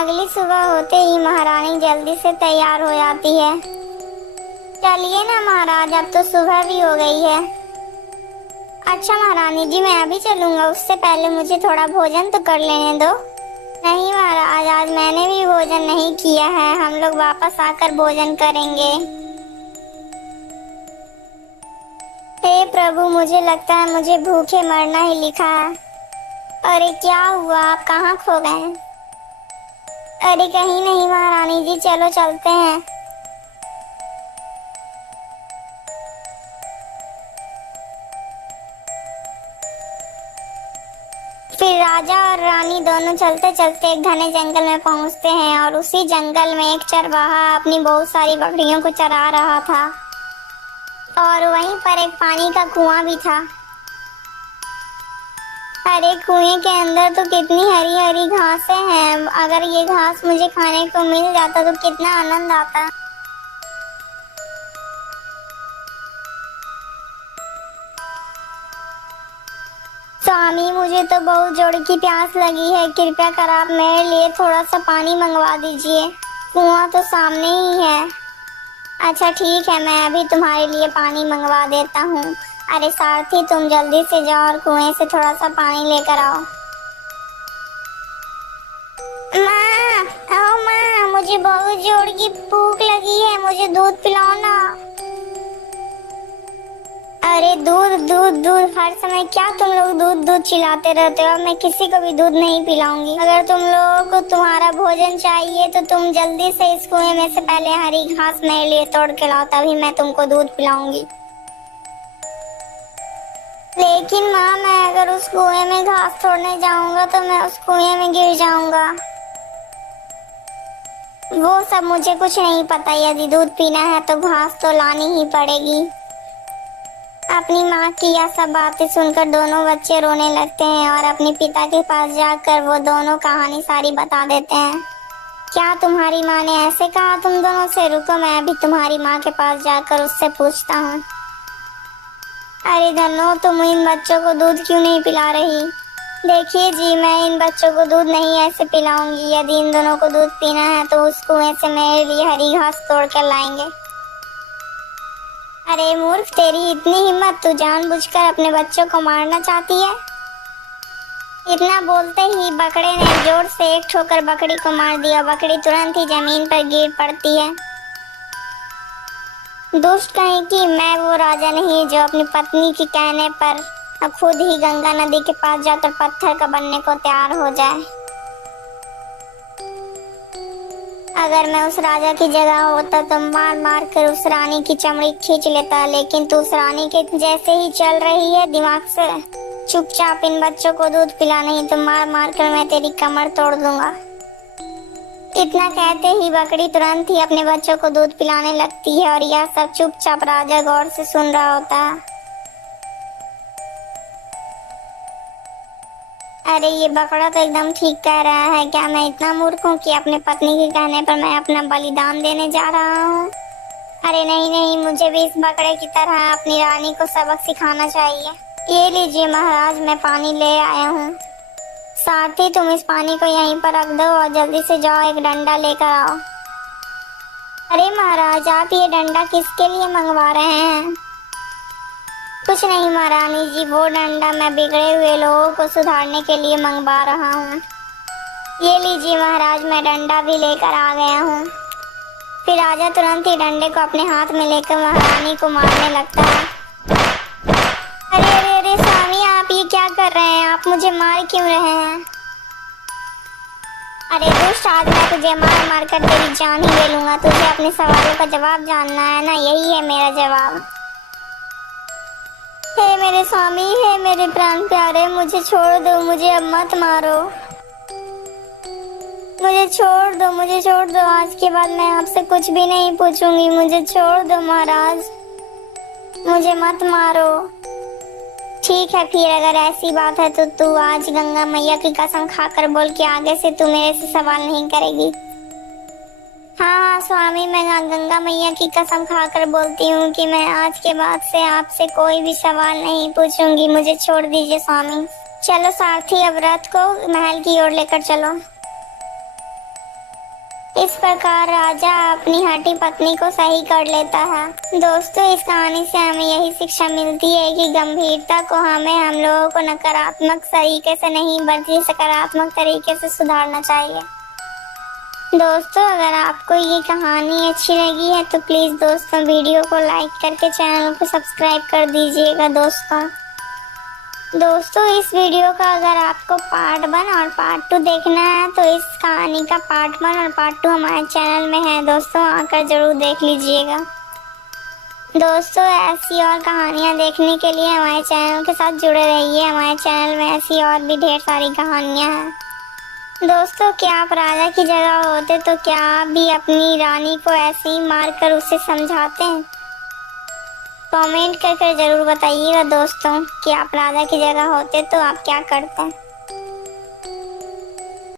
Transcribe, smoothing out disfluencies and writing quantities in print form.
अगली सुबह होते ही महारानी जल्दी से तैयार हो जाती है। चलिए ना महाराज, अब तो सुबह भी हो गई है। अच्छा महारानी जी, मैं अभी चलूंगा, उससे पहले मुझे थोड़ा भोजन तो कर लेने दो। नहीं महाराज, आज मैंने भी भोजन नहीं किया है, हम लोग वापस आकर भोजन करेंगे। हे प्रभु, मुझे लगता है मुझे भूखे मरना ही लिखा है। अरे क्या हुआ, आप कहाँ खो गए? अरे कहीं नहीं महारानी जी, चलो चलते हैं। फिर राजा और रानी दोनों चलते चलते एक घने जंगल में पहुंचते हैं और उसी जंगल में एक चरवाहा अपनी बहुत सारी बकरियों को चरा रहा था और वहीं पर एक पानी का कुआं भी था। अरे कुएं के अंदर तो कितनी हरी हरी घासें हैं, अगर ये घास मुझे खाने को मिल जाता तो कितना आनंद आता। स्वामी, मुझे तो बहुत जोर की प्यास लगी है, कृपया कर आप मेरे लिए थोड़ा सा पानी मंगवा दीजिए। कुआं तो सामने ही है। अच्छा ठीक है, मैं अभी तुम्हारे लिए पानी मंगवा देता हूँ। अरे सारथी, तुम जल्दी से जाओ और कुएं से थोड़ा सा पानी लेकर आओ। माँ, आओ माँ, मुझे बहुत जोर की भूख लगी है, मुझे दूध पिलाओ ना। अरे दूध दूध दूध, हर समय क्या तुम लोग दूध दूध चिल्लाते रहते हो? मैं किसी को भी दूध नहीं पिलाऊंगी। अगर तुम लोगों को तुम्हारा भोजन चाहिए तो तुम जल्दी से इस कुएं में से पहले हरी घास मेरे लिए तोड़ के लाओ, तभी मैं तुमको दूध पिलाऊंगी। लेकिन माँ, मैं अगर उस कुएं में घास तोड़ने जाऊंगा तो मैं उस कुएं में गिर जाऊंगा। वो सब मुझे कुछ नहीं पता, यदि दूध पीना है तो घास तो लानी ही पड़ेगी। अपनी माँ की यह सब बातें सुनकर दोनों बच्चे रोने लगते हैं और अपने पिता के पास जाकर वो दोनों कहानी सारी बता देते हैं। क्या तुम्हारी माँ ने ऐसे कहा तुम दोनों से? रुको, मैं अभी तुम्हारी माँ के पास जाकर उससे पूछता हूँ। अरे धनो, तुम इन बच्चों को दूध क्यों नहीं पिला रही? देखिए जी, मैं इन बच्चों को दूध नहीं ऐसे पिलाऊंगी। यदि इन दोनों को दूध पीना है तो उस कुएं से मेरे लिए हरी घास तोड़ कर लाएंगे। अरे मूर्ख, तेरी इतनी हिम्मत, तू जानबूझकर अपने बच्चों को मारना चाहती है? इतना बोलते ही बकरे ने जोर से एक ठोकर बकरी को मार दिया। बकरी तुरंत ही जमीन पर गिर पड़ती है। दुष्ट कहीं की, मैं वो राजा नहीं जो अपनी पत्नी के कहने पर अब खुद ही गंगा नदी के पास जाकर पत्थर का बनने को तैयार हो जाए। अगर मैं उस राजा की जगह होता तो मार मार कर उस रानी की चमड़ी खींच लेता, लेकिन तू उस रानी के जैसे ही चल रही है दिमाग से। चुपचाप इन बच्चों को दूध पिला, नहीं तो मार मार कर मैं तेरी कमर तोड़ दूंगा। इतना कहते ही बकरी तुरंत ही अपने बच्चों को दूध पिलाने लगती है और यह सब चुपचाप राजा गौर से सुन रहा होता है। अरे ये बकरा तो एकदम ठीक कह रहा है, क्या मैं इतना मूर्ख हूँ कि अपने पत्नी के कहने पर मैं अपना बलिदान देने जा रहा हूँ? अरे नहीं नहीं, मुझे भी इस बकरे की तरह अपनी रानी को सबक सिखाना चाहिए। ये लीजिए महाराज, मैं पानी ले आया हूँ। साथ ही तुम इस पानी को यहीं पर रख दो और जल्दी से जाओ एक डंडा लेकर आओ। अरे महाराज, आप ये डंडा किसके लिए मंगवा रहे हैं? कुछ नहीं महारानी जी, वो डंडा मैं बिगड़े हुए लोगों को सुधारने के लिए मंगवा रहा हूँ। ये लीजिए महाराज, मैं डंडा भी लेकर आ गया हूँ। फिर राजा तुरंत ही डंडे को अपने हाथ में लेकर महारानी को मारने लगता है। अरे अरे अरे स्वामी, आप ये क्या कर रहे हैं? आप मुझे मार क्यों रहे हैं? अरे दुष्ट, आज मैं तुझे मार मार कर तेरी जान ही ले लूंगा। तुझे अपने सवालों का जवाब जानना है ना? यही है मेरा जवाब। हे मेरे स्वामी, हे मेरे प्राण प्यारे, मुझे छोड़ दो, मुझे अब मत मारो। मुझे छोड़ दो, मुझे छोड़ दो। आज के बाद मैं आपसे कुछ भी नहीं पूछूंगी। मुझे छोड़ दो महाराज, मुझे मत मारो। ठीक है, फिर अगर ऐसी बात है तो तू आज गंगा मैया की कसम खाकर बोल कि आगे से तू मेरे से सवाल नहीं करेगी। हाँ स्वामी, मैं गंगा मैया की कसम खाकर बोलती हूँ कि मैं आज के बाद से आपसे कोई भी सवाल नहीं पूछूंगी। मुझे छोड़ दीजिए स्वामी। चलो सारथी, अब रथ को महल की ओर लेकर चलो। इस प्रकार राजा अपनी हठी पत्नी को सही कर लेता है। दोस्तों, इस कहानी से हमें यही शिक्षा मिलती है कि गंभीरता को हमें हम लोगों को नकारात्मक तरीके से नहीं बल्कि सकारात्मक तरीके से सुधारना चाहिए। दोस्तों, अगर आपको ये कहानी अच्छी लगी है तो प्लीज़ दोस्तों वीडियो को लाइक करके चैनल को सब्सक्राइब कर दीजिएगा। दोस्तों, इस वीडियो का अगर आपको पार्ट 1 और पार्ट 2 देखना है तो इस कहानी का पार्ट 1 और पार्ट 2 हमारे चैनल में है। दोस्तों, आकर जरूर देख लीजिएगा। दोस्तों, ऐसी और कहानियाँ देखने के लिए हमारे चैनल के साथ जुड़े रहिए। हमारे चैनल में ऐसी और भी ढेर सारी कहानियाँ हैं। दोस्तों, क्या आप राजा की जगह होते तो क्या आप भी अपनी रानी को ऐसे ही मारकर उसे समझाते हैं? कमेंट करके जरूर बताइएगा दोस्तों कि आप राजा की जगह होते तो आप क्या करते हैं।